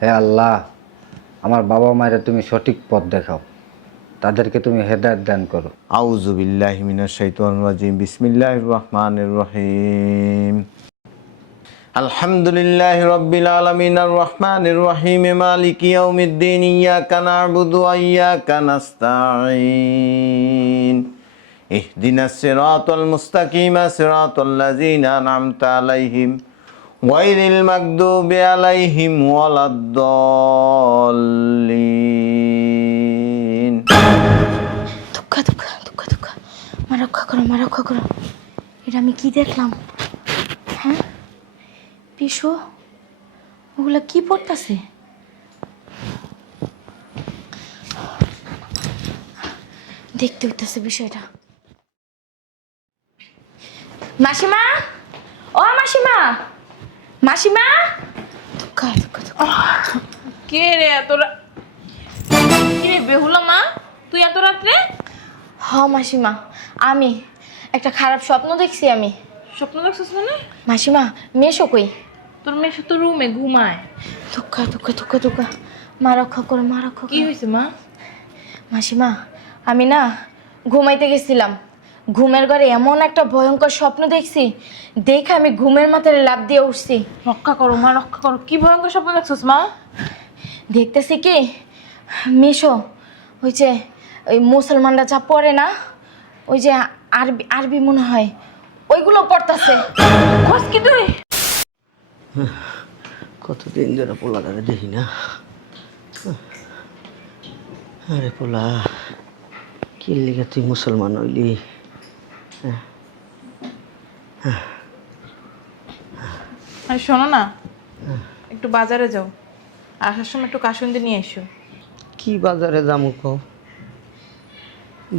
হে আল্লাহ, আমার বাবা মায়েরা তুমি সঠিক পথ দেখাও, তাদেরকে তুমি হেদায়েত দান করো। আউযু বিল্লাহি মিনাশ শাইতানির রাজিম। বিসমিল্লাহির রহমানির রহিম। আলহামদুলিল্লাহি রাব্বিল আলামিন আর রহমানির রহিম মালিকি ইয়াউমিদ্দিন ইয়্যাকা না'বুদু ওয়া ইয়্যাকা নাস্তাঈন ইহদিনাস সিরাতাল মুস্তাকিম সিরাতাল লাযিনা আন'আমতা আলাইহিম গায়রিল মাগদুবি আলাইহিম ওয়ালাদ-দাল্লিন। দুঃখা দুঃখা দুঃখা দুঃখা, মা রক্ষা করো, মা রক্ষা করো। এটা আমি কি দেখলাম? হ্যাঁ পিসু, ওগুলা কি পড়তাছে? দেখতে হইতেছে বিষয়টা। মাসিমা, ও মাসিমা, মাসিমা। দুঃখা দুঃখা দুঃখা। কে রে কে রে বেহুলা মা, তুই এত রাত্রে? হ মাসিমা, আমি একটা খারাপ স্বপ্ন দেখছি। আমি স্বপ্ন দেখছিস মানে? মাসিমা, মেশো কই? তোর মেয়ে তো রুমে ঘুমায়। দুঃখা দুঃখা দুঃখা দুঃখা, মা রক্ষা করো, মা রক্ষা কি করো। হয়েছে মা? মাসিমা, আমি না ঘুমাইতে গেছিলাম, ঘুমের ঘরে এমন একটা ভয়ঙ্কর স্বপ্ন দেখছি, দেখে আমি ঘুমের মাথায় লাফ দিয়ে উঠছি। রক্ষা করো মা, রক্ষা করো। কি ভয়ঙ্কর স্বপ্ন দেখছিস মা? দেখতেছি কি মেশো, ওই যে ওই মুসলমানরা যা পড়ে না, ওই যে আরবি আরবি মনে হয়, ওইগুলো পড়তাছে। খোঁজ কি তুই? কতদিন ধরে পোলাটারে দেখি না। আরে পোলা, কি লিগে তুই মুসলমান হইলি? আর শোনো না, একটু বাজারে যাও, আসার সময় একটু কাসুন্দি নিয়ে এসো। কি বাজারে যামু কও?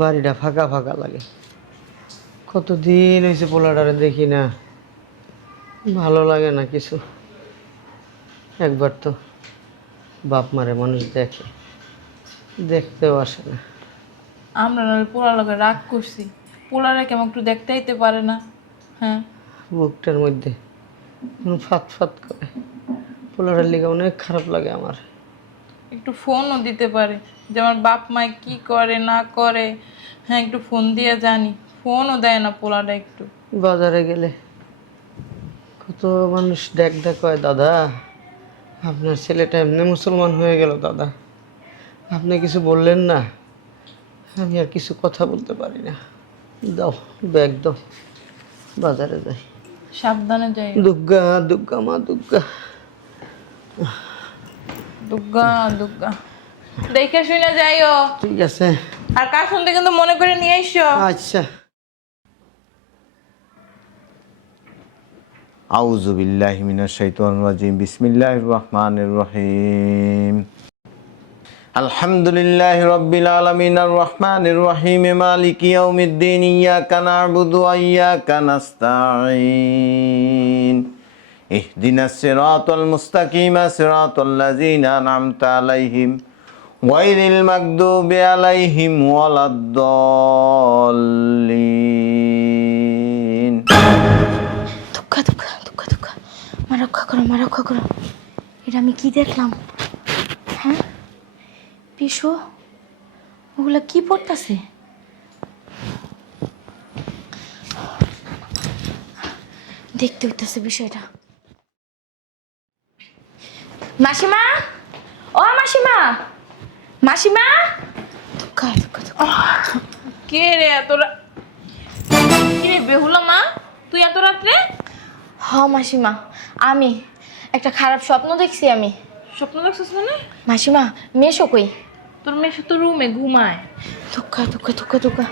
বাড়িটা ফাঁকা ফাঁকা লাগে। কতদিন হয়েছে পোলাটারে দেখি না, ভালো লাগে না কিছু। একবার তো বাপ মারে মানুষ দেখে, দেখতেও আসে না। আমরা নাহলে পোলার লগে রাগ করছি, পোলারে কেমন একটু দেখতে আইতে পারে না? হ্যাঁ, বুকটার মধ্যে ফাত ফাত করে। পোলাটার লিগে অনেক খারাপ লাগে আমার। একটু ফোনও দিতে পারে যে আমার বাপ মায় কি করে না করে। হ্যাঁ, একটু ফোন দিয়ে জানি, ফোনও দেয় না পোলাটা একটু। বাজারে গেলে কত মানুষ দেখ দেখ হয়, দাদা আপনার ছেলেটা এমনি মুসলমান হয়ে গেল, দাদা আপনি কিছু বললেন না। আমি আর কিছু কথা বলতে পারি না। দাও ব্যাগ দাও, বাজারে যাই। সাবধানে যাই। দুর্গা দুর্গা মা দুর্গা। দুর্গা দুর্গা, দেখে শুনে যাইও। ঠিক আছে, আর কাসুনতে কিন্তু মনে করে নিয়ে এসো। আচ্ছা। আউযু বিল্লাহি মিনাশ শাইতানির রাজিম। বিসমিল্লাহির রহমানির রহিম। আলহামদুলিল্লাহি রাব্বিল আলামিন আর রহমানির রহিম মালিকি ইয়াউমিদ্দিন ইয়্যাকা না'বুদু ওয়া ইয়্যাকা নাস্তাঈন ইহদিনাস সিরাতাল মুস্তাকিম সিরাতাল লাযিনা আন'আমতা আলাইহিম গায়রিল মাগদুবি আলাইহিম ওয়ালাদ-দাল্লিন। দুঃখা দুঃখা দুঃখা দুঃখা, মা রক্ষা করো, মা রক্ষা করো। এটা আমি কি দেখলাম? হ্যাঁ পিসু, ওগুলা কি পড়তাছে? দেখতে হইতেছে বিষয়টা। মাসিমা, ও মাসিমা, মাসিমা। দুঃখা দুঃখা দুঃখা। কে রে কে রে বেহুলা মা, তুই এত রাত্রে? হ মাসিমা, আমি একটা খারাপ স্বপ্ন দেখছি। আমি স্বপ্ন দেখছিস মানে? মাসিমা, মেশো কই? তোর মেয়ে তো রুমে ঘুমায়। দুঃখা দুঃখা দুঃখা দুঃখা,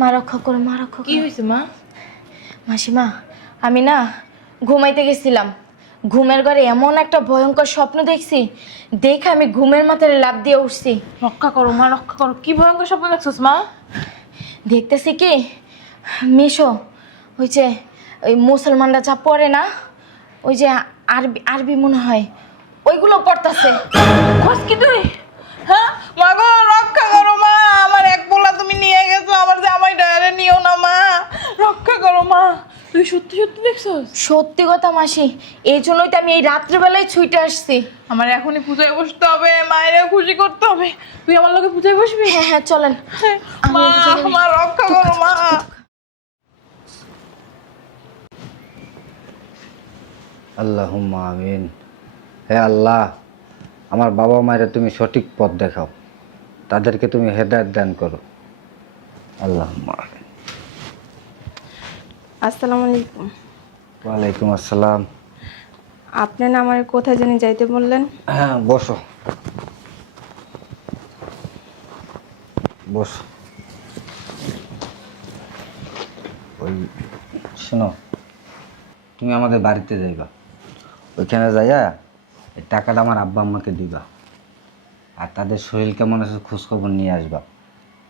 মা রক্ষা করো, মা রক্ষা কি করো। হয়েছে মা? মাসিমা, আমি না ঘুমাইতে গেছিলাম, ঘুমের ঘরে এমন একটা ভয়ঙ্কর স্বপ্ন দেখছি, দেখে আমি ঘুমের মাথায় লাফ দিয়ে উঠছি। রক্ষা করো মা, রক্ষা করো। কি ভয়ঙ্কর স্বপ্ন দেখছিস মা? দেখতেছি কি মেশো, ওই যে ওই মুসলমানরা যা পড়ে না, ওই যে আরবি আরবি মনে হয়, ওইগুলো পড়তাছে। খোঁজ কি তুই? হ্যাঁ মা গো, রক্ষা করো মা, আমার এক পোলা তুমি নিয়ে গেছো, আমার জামাই ডায়ারে নিও না মা, রক্ষা করো মা। তুই সত্যি সত্যি দেখছস? সত্যি কথা মাসি, এই জন্যই তো আমি এই রাত্রেবেলায় ছুটে আসছি। আমার এখনই পূজায় বসতে হবে, মায়েরও খুশি করতে হবে। তুই আমার লগে পূজায় বসবি? হ্যাঁ হ্যাঁ চলেন। আমি মা, এই জন্যই- মা রক্ষা করো মা। আল্লাহুম্মা আমিন। হে আল্লাহ, আমার বাবা মায়ের তুমি সঠিক পথ দেখাও, তাদেরকে তুমি হেদায়েত দান করো। আল্লাহুম্মা আমিন। আসসালামু আলাইকুম। ওয়ালাইকুম আসসালাম। আপনি না আমার কোথায় জানি যাইতে বললেন? হ্যাঁ, বসো বসো। ওই শোনো, তুমি আমাদের বাড়িতে যাইবা, ওইখানে যাইয়া এই টাকাটা আমার আব্বা আম্মাকে দিবা, আর তাদের শরীর কেমন আছে খোঁজখবর নিয়ে আসবা।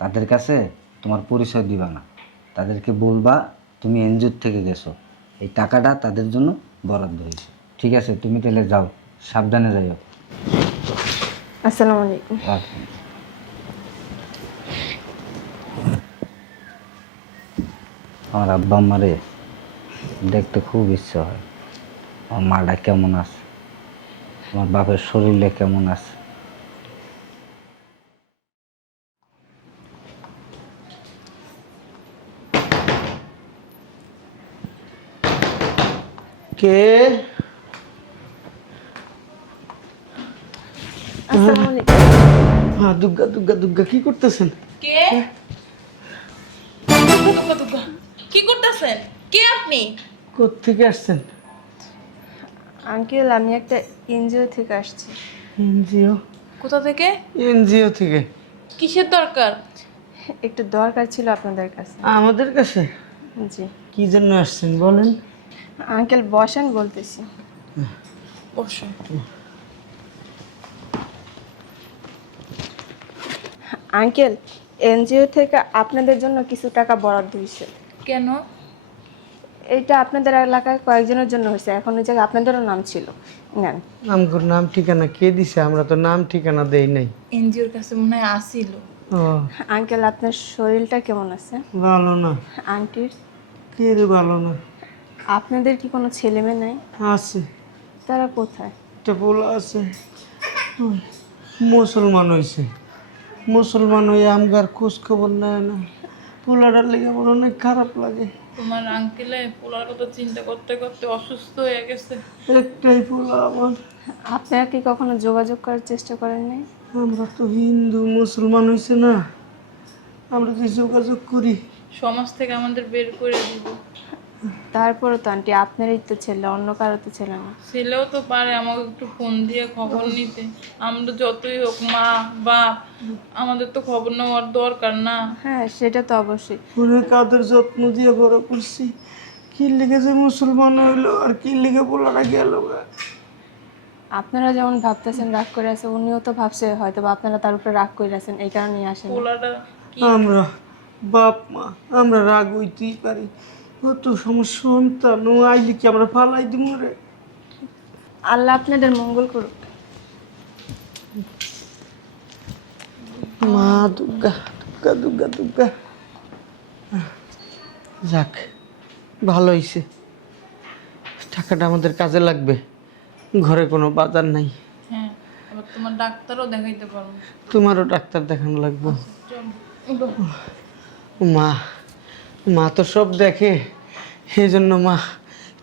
তাদের কাছে তোমার পরিচয় দিবা না, তাদেরকে বলবা তুমি এনজিওর থেকে গেছো, এই টাকাটা তাদের জন্য বরাদ্দ হয়েছে। ঠিক আছে, তুমি তাহলে যাও, সাবধানে যাইও। আসসালামু আলাইকুম। আর আমার আব্বা আম্মারে দেখতে খুব ইচ্ছা হয়, আমার মাটা কেমন আছে, আমার বাপের শরীরে কেমন আছে। কে? আসসালামু আলাইকুম। হ্যাঁ, দুর্গা দুর্গা দুর্গা, কি করতেছেন? কে? দুগ্গা দুগ্গা, কি করতেছেন? কে আপনি? কোত্থেকে আসছেন? আঙ্কেল, আমি একটা এনজিও থেকে আসছি। এনজিও? কোথা থেকে? এনজিও থেকে? কিসের দরকার? একটু দরকার ছিল আপনাদের কাছে। আমাদের কাছে? জি কি জন্য আসছেন বলেন? আঙ্কেল, বসেন বলতেছি। বসো। আঙ্কেল, এনজিও থেকে আপনাদের জন্য কিছু টাকা বরাদ্দ হয়েছে। কেন? এটা আপনাদের এলাকায় কয়েকজনের জন্য হয়েছে, এখন ওই জায়গায় আপনাদেরও নাম ছিল। নেন। আমগোর নাম ঠিকানা কে দিছে? আমরা তো নাম ঠিকানা দেই নাই। এনজিওর কাছে মনে হয় আসিল। ও, আঙ্কেল, আপনার শরীরটা কেমন আছে? ভালো না। আন্টির? কে রে ভালো না? আপনাদের কি কোনো ছেলে মেয়ে নাই? আছে, তারা কোথায়? একটা পোলা আছে, ওই মুসলমান হয়েছে। মুসলমান হয়ে আমগার খোঁজ খবর নেয় না। পোলাটার লেগে আমার অনেক খারাপ লাগে। তোমার আঙ্কেলে পোলার কথা চিন্তা করতে করতে অসুস্থ হয়ে গেছে। একটাই পোলা আমার। আপনারা কি কখনো যোগাযোগ করার চেষ্টা করেননি? আমরা তো হিন্দু, মুসলমান হয়েছে না, আমরা যে যোগাযোগ করি। সমাজ থেকে আমাদের বের করে দিব। তারপরে তো আন্টি, আপনারই তো ছেলে, অন্য কারো তো ছেলে না। ছেলেও তো পারে আমাকে একটু ফোন দিয়ে খবর নিতে। আমরা যতই হোক মা বাপ, আমাদের তো খবর নেওয়ার দরকার না? হ্যাঁ, সেটা তো অবশ্যই। অনেক আদর যত্ন দিয়ে বড় করছি, কি লেগে যে মুসলমান হইলো আর কি লেগে পোলাটা গেল। আপনারা যেমন ভাবতেছেন রাগ করে আছে, উনিও তো ভাবছে হয়তো বা আপনারা তার উপরে রাগ করে আছেন, এই কারণেই আসেন। পোলাটা কি? আমরা বাপ মা, আমরা রাগ হইতেই পারি, কত সমস্যা সন্তান ও আইলে কি আমরা ফালাই দিব রে? আল্লাহ আপনাদের মঙ্গল করুক। মা দুর্গা দুর্গা দুর্গা দুর্গা। যাক, ভালো হইছে, টাকাটা আমাদের কাজে লাগবে। ঘরে কোনো বাজার নাই, হ্যাঁ, আবার তোমার ডাক্তারও দেখাইতে পারবো। তোমারও ডাক্তার দেখানো লাগবে। চল। মা, মা তো সব দেখে, এই জন্য মা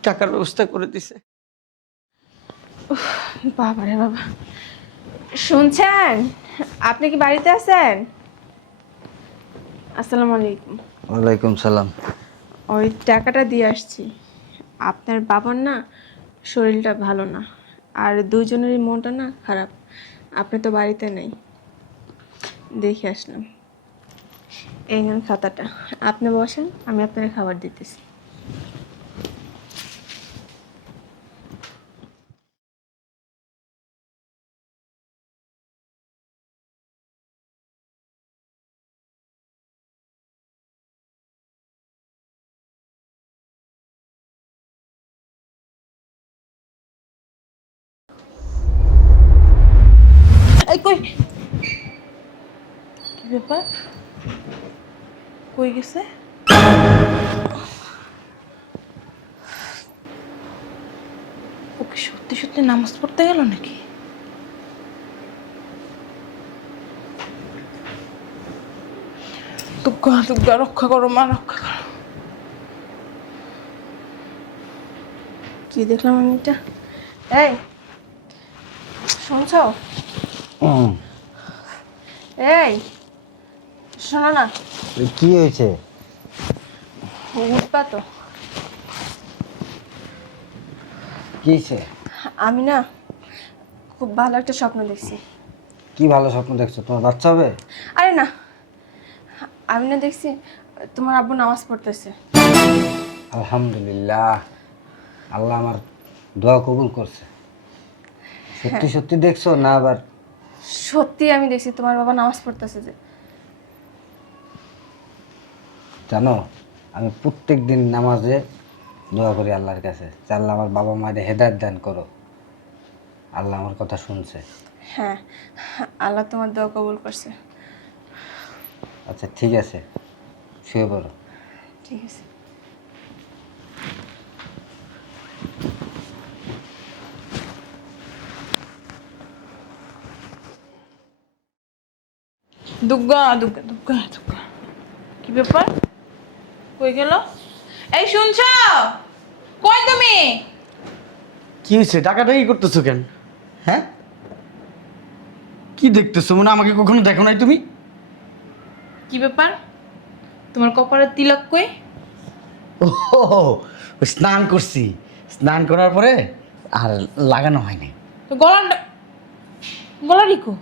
টাকার ব্যবস্থা করে দিছে। বাবা রে বাবা, শুনছেন? আপনি কি বাড়িতে আছেন? আসসালামু আলাইকুম। ওয়ালাইকুম সালাম। ওই টাকাটা দিয়ে আসছি। আপনার বাবার না শরীরটা ভালো না, আর দুজনেরই মনটা না খারাপ। আপনি তো বাড়িতে নেই, দেখে আসলাম। এই নেন খাতাটা, আপনি বসেন, আমি আপনার খাবার দিতেছি। এই কই, কি ব্যাপার? কই গেছে? রাতে নামাজ পড়তে গেল নাকি? দুর্গা দুর্গা রক্ষা করো মা, রক্ষা করো। কি দেখলাম আমি এটা? এই শুনছ? এই শোনো না, কি হয়েছে? উঠবা তো? কি হয়েছে? আমি না খুব ভালো একটা স্বপ্ন দেখছি। কি ভালো স্বপ্ন দেখছো? তোমার বাচ্চা হবে? আরে না, আমি না দেখছি তোমার আব্বু নামাজ পড়তেছে। আলহামদুলিল্লাহ, আল্লাহ আমার দোয়া কবুল করছে। সত্যি সত্যি দেখছো না আবার? সত্যি আমি দেখছি তোমার বাবা নামাজ পড়তেছে। যে জানো, আমি প্রত্যেক দিন নামাজে দোয়া করি আল্লাহর কাছে যে আল্লাহ আমার বাবা মায়ের হেদায়েত দান করো। আল্লাহ আমার কথা শুনছে। হ্যাঁ, আল্লাহ তোমার দোয়া কবুল করছে। আচ্ছা ঠিক আছে, শুয়ে পড়ো। ঠিক আছে। দুর্গা দুর্গা দুর্গা দুর্গা। কি ব্যাপার? কই গেল? এই শুনছ? কই তুমি? কি হয়েছে? টাকাটাকি করতেছো কেন? হ্যাঁ, কি দেখতেছো? মনে হয় আমাকে কখনো দেখো নাই তুমি? কি ব্যাপার? তোমার কপালের তিলক কই? ও ওই স্নান করছি, স্নান করার পরে আর লাগানো হয়নি। তো গলা রিকো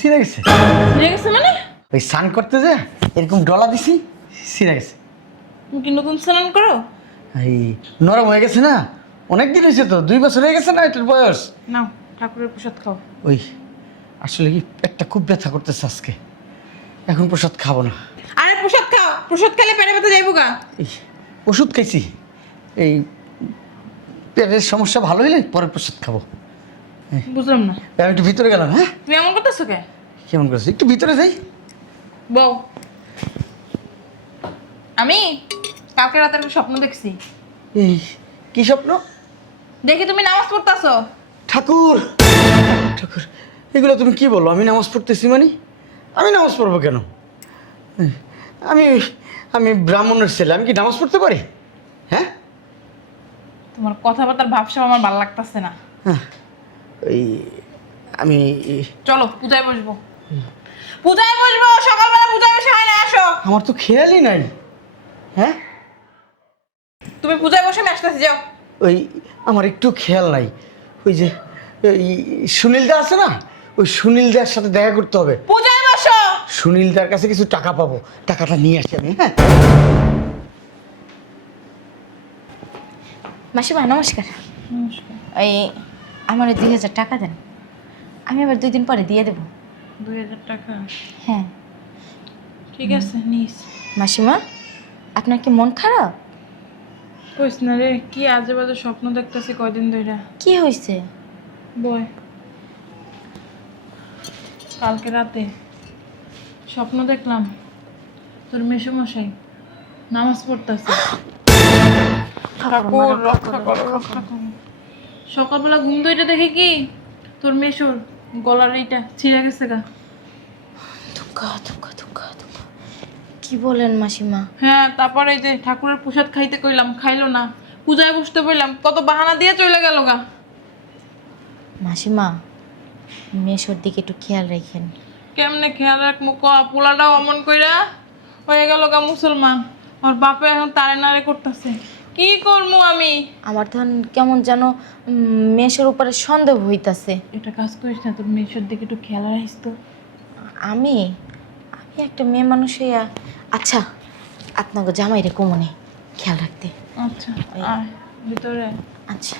ছিঁড়ে গেছে। ছিঁড়ে গেছে মানে? ওই স্নান করতে যে এরকম ডলা দিছি, ছিঁড়ে গেছে। তুমি কি নতুন স্নান করো? এই নরম হয়ে গেছে না, অনেক দিন হয়েছে তো, 2 বছর হয়ে গেছে না এটার বয়স। নাও ঠাকুরের প্রসাদ খাও। ওই আসলে কি পেটটা খুব ব্যথা করতেছে আজকে, এখন প্রসাদ খাবো না। আরে প্রসাদ খাও, প্রসাদ খেলে পেটে ব্যথা যাইবো গা। এই ওষুধ খাইছি, এই পেটের সমস্যা ভালো হইলে পরে প্রসাদ খাবো। বুঝলাম না, আমি একটু ভিতরে গেলাম। হ্যাঁ, তুমি এমন করতেছো কে? কেমন করছিস? একটু ভিতরে যাই। বউ, আমি কালকে রাতে একটা স্বপ্ন দেখছি। এই কি স্বপ্ন? দেখি তুমি নামাজ পড়তাছো। ঠাকুর ঠাকুর, এগুলো তুমি কি বলো? আমি নামাজ পড়তেছি মানে? আমি নামাজ পড়বো কেন? আমি আমি ব্রাহ্মণের ছেলে, আমি কি নামাজ পড়তে পারি? হ্যাঁ, তোমার কথাবার্তার ভাবসাব আমার ভালো লাগতেছে না। ওই আমি চলো পূজায় বসবো। পূজায় বসবো, সকালবেলা পূজায় বসে হয় না, আসো। আমার তো খেয়ালই নাই। হ্যাঁ, তুমি পূজায় বসে আমি আসতেছি, যাও। ওই আমার একটু খেয়াল নাই। ওই যে ওই সুনীলদা আছে না, ওই সুনীলদার সাথে দেখা করতে হবে। পূজায় বসো। সুনীলদার কাছে কিছু টাকা পাবো, টাকাটা নিয়ে আসি আমি। হ্যাঁ, মাসিমা নমস্কার। ওই আমার 2000 টাকা দেন, আমি আবার 2 দিন পরে দিয়ে দেবো। 2000 টাকা? হ্যাঁ। ঠিক আছে, নিস। মাসিমা, আপনার কি মন খারাপ? কইস না রে, কি আজে বাজে স্বপ্ন দেখতেছি কয়দিন ধরে। কি হয়েছে? বয়, কালকে রাতে স্বপ্ন দেখলাম তোর মেসোমশাই নামাজ পড়তেছে। ঠাকুর রক্ষা করো, রক্ষা করো। সকালবেলা ঘুম ধরে দেখে কি তোর মেসোর গলার এইটা ছিঁড়ে গেছে গা। দুঃখা দুঃখা দুঃখা দুঃখা, কি বলেন মাসিমা? হ্যাঁ, তারপরে এই যে ঠাকুরের প্রসাদ খাইতে কইলাম, খাইলো না। পূজায় বসতে বললাম, কত বাহানা দিয়ে চলে গেল গা। মাসিমা, মেশোর দিকে একটু খেয়াল রাখেন। কেমনে খেয়াল রাখবো ক? পোলাটাও অমন কইরা হয়ে গেল গা মুসলমান, ওর বাপে এখন তারে নারে করতেছে। কি করবো আমি? আমার তখন কেমন যেন মেশোর উপরে সন্দেহ হইতাছে। এটা কাজ করিস না, তোর মেয়ের দিকে একটু খেয়াল রাখিস তো। আমি আমি একটা মেয়ে মানুষ হইয়া, আচ্ছা আপনাকে জামাইরে কমনে খেয়াল রাখতে। আচ্ছা, আয় ভিতরে আয়। আচ্ছা।